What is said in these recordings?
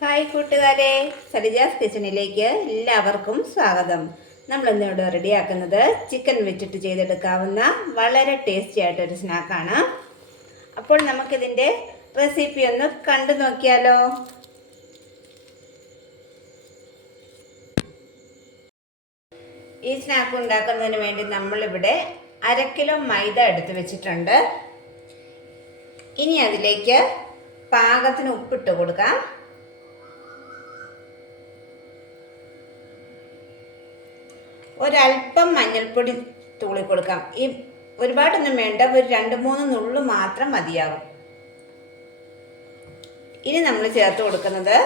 Hi കൂട്ടുകാരെ സരിജാസ് കിച്ചണിലേക്ക് എല്ലാവർക്കും സ്വാഗതം. നമ്മൾ ഇന്നിവിടെ റെഡിയാക്കുന്നത് ചിക്കൻ വെച്ചിട്ട് ചെയ്തെടുക്കാവുന്ന വളരെ ടേസ്റ്റി ആയിട്ടൊരു സ്നാക്കാണ്. അപ്പോൾ നമുക്കിതിന്റെ റെസിപ്പി ഒന്ന് കണ്ടു നോക്കിയാലോ? ഈ സ്നാക്ക് ഉണ്ടാക്കുന്നതിന് വേണ്ടി നമ്മളിവിടെ അര കിലോ മൈദ എടുത്ത് വെച്ചിട്ടുണ്ട്. ഇനി അതിലേക്ക് പാകത്തിന് ഉപ്പിട്ട് കൊടുക്കാം. ഒരല്പം മഞ്ഞൾപ്പൊടി തൂളി കൊടുക്കാം. ഈ ഒരുപാടൊന്നും വേണ്ട. ഒരു രണ്ട് മൂന്ന് നുള്ളു മാത്രം മതിയാകും ഇനി നമ്മൾ ചേർത്ത് കൊടുക്കുന്നത്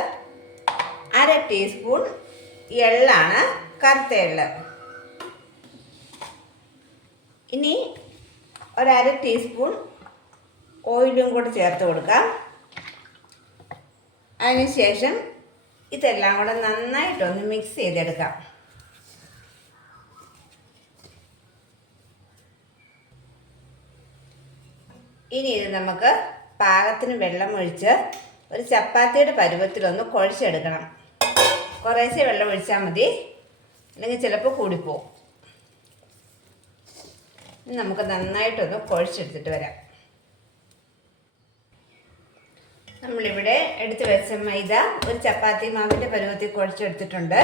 അര ടീസ്പൂൺ എള്ളാണ്. കറുത്ത എള്ള്. ഇനി ഒരര ടീസ്പൂൺ ഓയിലും കൂടെ ചേർത്ത് കൊടുക്കാം. അതിനുശേഷം ഇതെല്ലാം കൂടെ നന്നായിട്ടൊന്ന് മിക്സ് ചെയ്തെടുക്കാം. ഇനി ഇത് നമുക്ക് പാകത്തിന് വെള്ളമൊഴിച്ച് ഒരു ചപ്പാത്തിയുടെ പരുവത്തിലൊന്ന് കുഴച്ചെടുക്കണം. കുറേശ്ശെ വെള്ളം ഒഴിച്ചാൽ മതി. അല്ലെങ്കിൽ ചിലപ്പോൾ കൂടിപ്പോവും. നമുക്ക് നന്നായിട്ടൊന്ന് കുഴച്ചെടുത്തിട്ട് വരാം. നമ്മളിവിടെ എടുത്ത് വെച്ച മൈദ ഒരു ചപ്പാത്തി മാവിന്റെ പരുവത്തിൽ കുഴച്ചെടുത്തിട്ടുണ്ട്.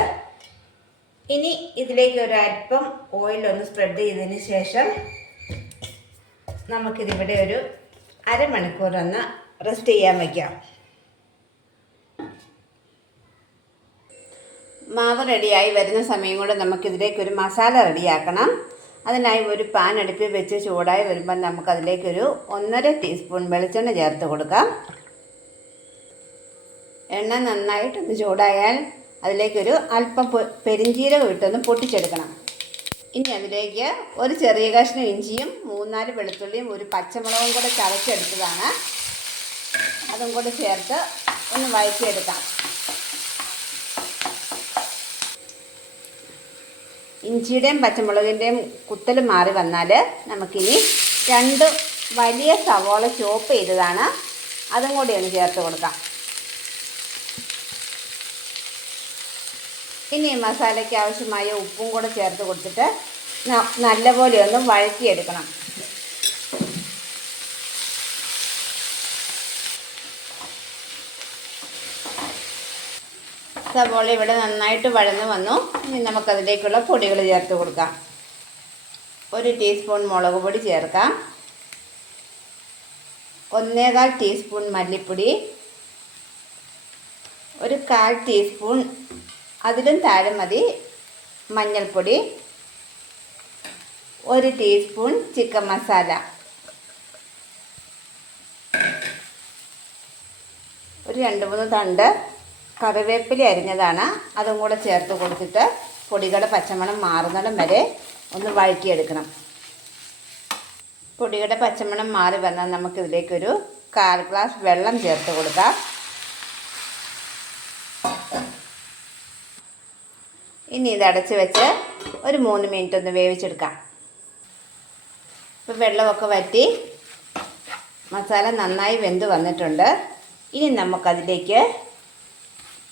ഇനി ഇതിലേക്ക് ഒരു അല്പം ഓയിലൊന്ന് സ്പ്രെഡ് ചെയ്തതിന് ശേഷം നമുക്കിതിവിടെ ഒരു അരമണിക്കൂർ ഒന്ന് റെസ്റ്റ് ചെയ്യാൻ വയ്ക്കാം. മാവ് റെഡിയായി വരുന്ന സമയം കൊണ്ട് നമുക്കിതിലേക്ക് ഒരു മസാല റെഡിയാക്കണം. അതിനായി ഒരു പാൻ അടുപ്പിൽ വെച്ച് ചൂടായി വരുമ്പോൾ നമുക്കതിലേക്കൊരു ഒന്നര ടീസ്പൂൺ വെളിച്ചെണ്ണ ചേർത്ത് കൊടുക്കാം. എണ്ണ നന്നായിട്ടൊന്ന് ചൂടായാൽ അതിലേക്കൊരു അല്പം പെരിഞ്ചീരകം ഇട്ടൊന്ന് പൊട്ടിച്ചെടുക്കണം. ഇനി അതിലേക്ക് ഒരു ചെറിയ കഷ്ണം ഇഞ്ചിയും മൂന്നാൽ വെളുത്തുള്ളിയും ഒരു പച്ചമുളകും കൂടെ ചതച്ചെടുത്തതാണ്. അതും കൂടെ ചേർത്ത് ഒന്ന് വഴറ്റിയെടുക്കാം. ഇഞ്ചിയുടെയും പച്ചമുളകിന്റെയും കുത്തൽ മാറി വന്നാൽ നമുക്കിനി രണ്ട് വലിയ സവോള ചോപ്പ് ചെയ്തതാണ്. അതും കൂടി ഒന്ന് ചേർത്ത് കൊടുക്കാം. ഇനി മസാലയ്ക്ക് ആവശ്യമായ ഉപ്പും കൂടെ ചേർത്ത് കൊടുത്തിട്ട് നല്ലപോലെ ഒന്ന് വഴറ്റിയെടുക്കണം. സവോള ഇവിടെ നന്നായിട്ട് വഴന്ന് വന്നു. ഇനി നമുക്കതിലേക്കുള്ള പൊടികൾ ചേർത്ത് കൊടുക്കാം. ഒരു ടീസ്പൂൺ മുളക് പൊടി ചേർക്കാം. ഒന്നേകാൽ ടീസ്പൂൺ മല്ലിപ്പൊടി. ഒരു കാൽ ടീസ്പൂൺ അതിലും താഴെ മതി മഞ്ഞൾപ്പൊടി ഒരു ടീസ്പൂൺ ചിക്കൻ മസാല ഒരു രണ്ട് മൂന്ന് തണ്ട് കറിവേപ്പില അരിഞ്ഞതാണ്. അതും കൂടെ ചേർത്ത് കൊടുത്തിട്ട് പൊടികളുടെ പച്ചമണം മാറുന്നിടം വരെ ഒന്ന് വഴറ്റിയെടുക്കണം. പൊടികളുടെ പച്ചമണം മാറി വന്നാൽ നമുക്കിതിലേക്കൊരു കാൽ ഗ്ലാസ് വെള്ളം ചേർത്ത് കൊടുക്കാം. ഇനി ഇത് അടച്ച് വെച്ച് ഒരു മൂന്ന് മിനിറ്റ് ഒന്ന് വേവിച്ചെടുക്കാം. ഇപ്പോൾ വെള്ളമൊക്കെ വറ്റി മസാല നന്നായി വെന്ത് വന്നിട്ടുണ്ട്. ഇനി നമുക്കതിലേക്ക്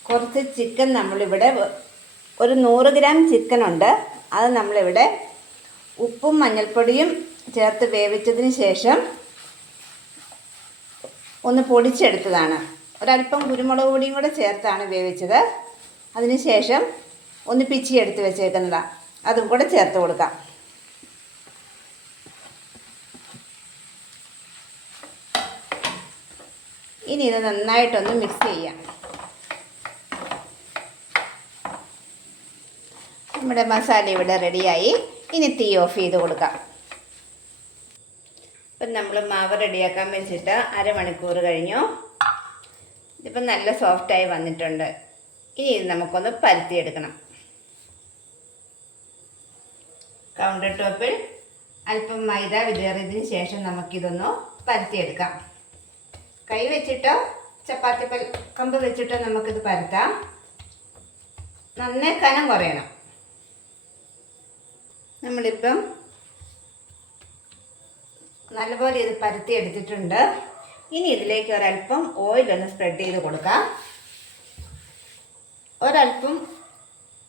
കുറച്ച് ചിക്കൻ നമ്മളിവിടെ ഒരു നൂറ് ഗ്രാം ചിക്കൻ ഉണ്ട്. അത് നമ്മളിവിടെ ഉപ്പും മഞ്ഞൾപ്പൊടിയും ചേർത്ത് വേവിച്ചതിന് ശേഷം ഒന്ന് പൊടിച്ചെടുത്തതാണ്. ഒരല്പം കുരുമുളക് പൊടിയും കൂടെ ചേർത്താണ് വേവിച്ചത്. അതിന് ശേഷം ഒന്ന് പിച്ചി എടുത്ത് വെച്ചേക്കുന്നതാണ് അതും കൂടെ ചേർത്ത് കൊടുക്കാം. ഇനി ഇത് നന്നായിട്ടൊന്ന് മിക്സ് ചെയ്യാം. നമ്മുടെ മസാല ഇവിടെ റെഡിയായി. ഇനി തീ ഓഫ് ചെയ്ത് കൊടുക്കാം. ഇപ്പം നമ്മൾ മാവ് റെഡിയാക്കാൻ വെച്ചിട്ട് അരമണിക്കൂർ കഴിഞ്ഞു. ഇതിപ്പം നല്ല സോഫ്റ്റായി വന്നിട്ടുണ്ട്. ഇനി ഇത് നമുക്കൊന്ന് പരത്തിയെടുക്കണം കൗണ്ടർ ടോപ്പിൽ അല്പം മൈദ വിതറിയതിന് ശേഷം നമുക്കിതൊന്ന് പരത്തിയെടുക്കാം. കൈ വെച്ചിട്ടോ ചപ്പാത്തി പൽ കമ്പ് വെച്ചിട്ടോ നമുക്കിത് പരത്താം. നന്നേ കനം കുറയണം. നമ്മളിപ്പം നല്ലപോലെ ഇത് പരത്തി എടുത്തിട്ടുണ്ട് ഇനി ഇതിലേക്ക് ഒരല്പം ഓയിലൊന്ന് സ്പ്രെഡ് ചെയ്ത് കൊടുക്കാം. ഒരല്പം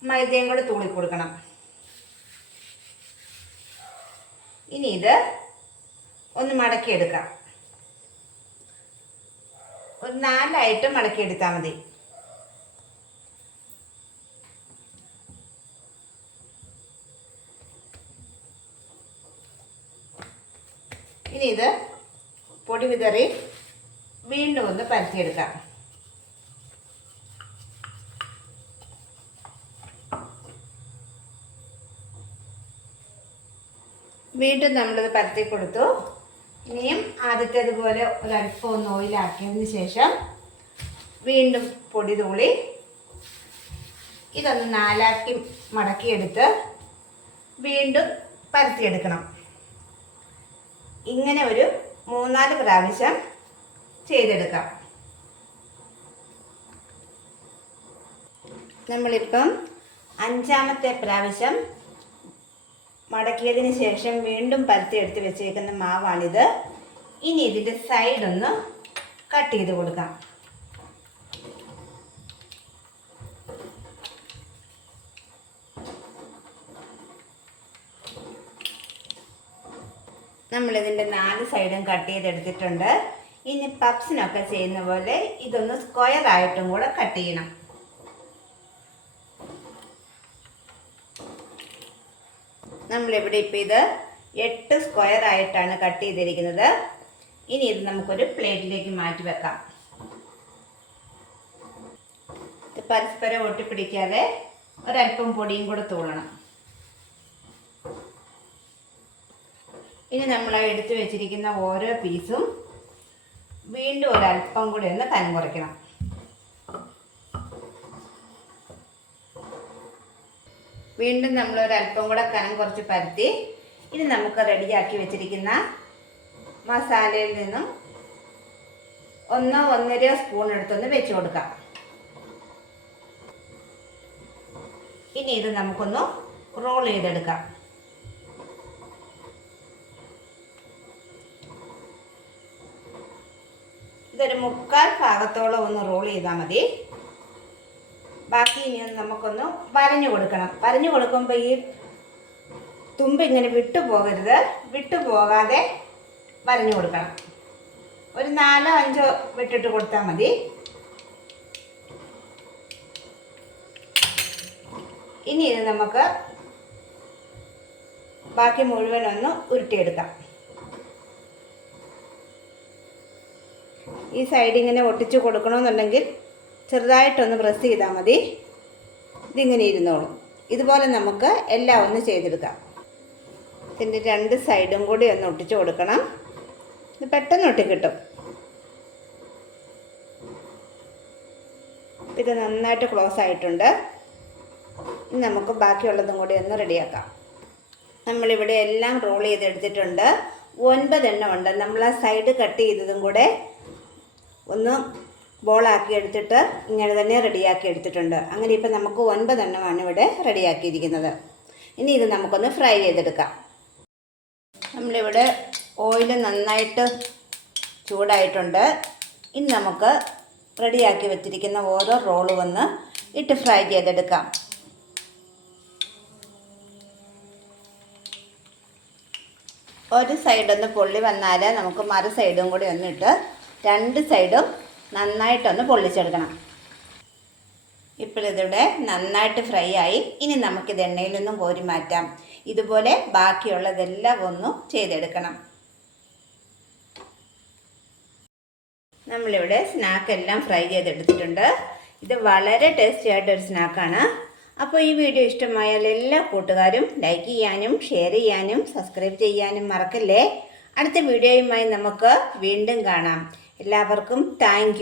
മൈദയും കൂടെ തൂളി കൊടുക്കണം ഇനി ഇത് ഒന്ന് മടക്കിയെടുക്കാം. ഒരു നാലായിട്ട് മടക്കിയെടുത്താൽ മതി. ഇനി ഇത് പൊടി വിതറി വീണ്ടും ഒന്ന് പരത്തിയെടുക്കാം. വീണ്ടും നമ്മളിത് പരത്തി കൊടുത്തു. ഇനിയും ആദ്യത്തേതുപോലെ ഒരല്പം ഒന്ന് ഓയിലാക്കിയതിന് ശേഷം വീണ്ടും പൊടി തൂളി. ഇതൊന്ന് നാലാക്കി മടക്കിയെടുത്ത് വീണ്ടും പരത്തിയെടുക്കണം. ഇങ്ങനെ ഒരു മൂന്നാൽ പ്രാവശ്യം ചെയ്തെടുക്കാം. നമ്മളിപ്പം അഞ്ചാമത്തെ പ്രാവശ്യം മടക്കിയതിന് ശേഷം വീണ്ടും പരത്തിയെടുത്ത് വെച്ചേക്കുന്ന മാവാണിത്. ഇനി ഇതിന്റെ സൈഡൊന്ന് കട്ട് ചെയ്ത് കൊടുക്കാം. നമ്മളിതിന്റെ നാല് സൈഡും കട്ട് ചെയ്തെടുത്തിട്ടുണ്ട്. ഇനി പപ്സിനൊക്കെ ചെയ്യുന്ന പോലെ ഇതൊന്ന് സ്ക്വയർ ആയിട്ടും കൂടെ കട്ട് ചെയ്യണം. നമ്മളിവിടെ ഇപ്പോൾ ഇത് എട്ട് സ്ക്വയർ ആയിട്ടാണ് കട്ട് ചെയ്തിരിക്കുന്നത്. ഇനി ഇത് നമുക്കൊരു പ്ലേറ്റിലേക്ക് മാറ്റി വെക്കാം. ഇത് പരസ്പരം ഒട്ടിപ്പിടിക്കാതെ ഒരല്പം പൊടിയും കൂടെ തൂളണം ഇനി നമ്മൾ എടുത്തു വെച്ചിരിക്കുന്ന ഓരോ പീസും വീണ്ടും ഒരല്പം കൂടി ഒന്ന് കനം കുറയ്ക്കണം. വീണ്ടും നമ്മൾ ഒരു അല്പം കൂടെ കനം കുറച്ച് പരത്തി ഇനി നമുക്ക് റെഡിയാക്കി വെച്ചിരിക്കുന്ന മസാലയിൽ നിന്നും ഒന്നോ ഒന്നര സ്പൂൺ എടുത്തൊന്ന് വെച്ച് കൊടുക്കാം. ഇനി ഇത് നമുക്കൊന്ന് റോൾ ചെയ്തെടുക്കാം. ഇതൊരു മുക്കാൽ ഭാഗത്തോളം ഒന്ന് റോൾ ചെയ്താൽ മതി. ബാക്കി ഇനി നമുക്കൊന്ന് വരഞ്ഞു കൊടുക്കണം. വരഞ്ഞു കൊടുക്കുമ്പോൾ ഈ തുമ്പ് ഇങ്ങനെ വിട്ടു പോകരുത്. വിട്ടു പോകാതെ വരഞ്ഞു കൊടുക്കണം. ഒരു നാലോ അഞ്ചോ വിട്ടിട്ട് കൊടുത്താൽ മതി. ഇനി ഇത് നമുക്ക് ബാക്കി മുഴുവൻ ഒന്ന് ഉരുട്ടിയെടുക്കാം. ഈ സൈഡ് ഇങ്ങനെ ഒട്ടിച്ച് കൊടുക്കണമെന്നുണ്ടെങ്കിൽ ചെറുതായിട്ടൊന്ന് പ്രസ് ചെയ്താൽ മതി. ഇതിങ്ങനെ ഇരുന്നോളും. ഇതുപോലെ നമുക്ക് എല്ലാം ഒന്ന് ചെയ്തെടുക്കാം. ഇതിന്റെ രണ്ട് സൈഡും കൂടി ഒന്ന് ഒട്ടിച്ച് കൊടുക്കണം. ഇത് പെട്ടെന്ന് ഒട്ടിക്കിട്ടും ഇത് നന്നായിട്ട് ക്ലോസ് ആയിട്ടുണ്ട്. നമുക്ക് ബാക്കിയുള്ളതും കൂടി ഒന്ന് റെഡിയാക്കാം നമ്മളിവിടെ എല്ലാം റോൾ ചെയ്തെടുത്തിട്ടുണ്ട്. ഒൻപതെണ്ണം ഉണ്ട്. നമ്മൾ ആ സൈഡ് കട്ട് ചെയ്തതും കൂടെ ഒന്ന് ബോളാക്കി എടുത്തിട്ട് ഇങ്ങനെ തന്നെ റെഡിയാക്കി എടുത്തിട്ടുണ്ട്. അങ്ങനെ ഇപ്പം നമുക്ക് ഒൻപതെണ്ണമാണ് ഇവിടെ റെഡിയാക്കിയിരിക്കുന്നത്. ഇനി ഇത് നമുക്കൊന്ന് ഫ്രൈ ചെയ്തെടുക്കാം. നമ്മളിവിടെ ഓയിൽ നന്നായിട്ട് ചൂടായിട്ടുണ്ട്. ഇനി നമുക്ക് റെഡിയാക്കി വെച്ചിരിക്കുന്ന ഓരോ റോളും ഒന്ന് ഇട്ട് ഫ്രൈ ചെയ്തെടുക്കാം. ഒരു സൈഡൊന്ന് പൊള്ളി വന്നാൽ നമുക്ക് മറു സൈഡും കൂടി ഒന്നിട്ട് രണ്ട് സൈഡും നന്നായിട്ടൊന്ന് പൊള്ളിച്ചെടുക്കണം. ഇപ്പോഴിതിവിടെ നന്നായിട്ട് ഫ്രൈ ആയി. ഇനി നമുക്കിത് എണ്ണയിൽ നിന്നും കോരി മാറ്റാം. ഇതുപോലെ ബാക്കിയുള്ളതെല്ലാം ഒന്നും ചെയ്തെടുക്കണം. നമ്മളിവിടെ സ്നാക്ക് എല്ലാം ഫ്രൈ ചെയ്തെടുത്തിട്ടുണ്ട്. ഇത് വളരെ ടേസ്റ്റി ആയിട്ടൊരു സ്നാക്കാണ്. അപ്പോൾ ഈ വീഡിയോ ഇഷ്ടമായാൽ എല്ലാ കൂട്ടുകാരും ലൈക്ക് ചെയ്യാനും ഷെയർ ചെയ്യാനും സബ്സ്ക്രൈബ് ചെയ്യാനും മറക്കല്ലേ? അടുത്ത വീഡിയോയുമായി നമുക്ക് വീണ്ടും കാണാം. എല്ലാവർക്കും താങ്ക്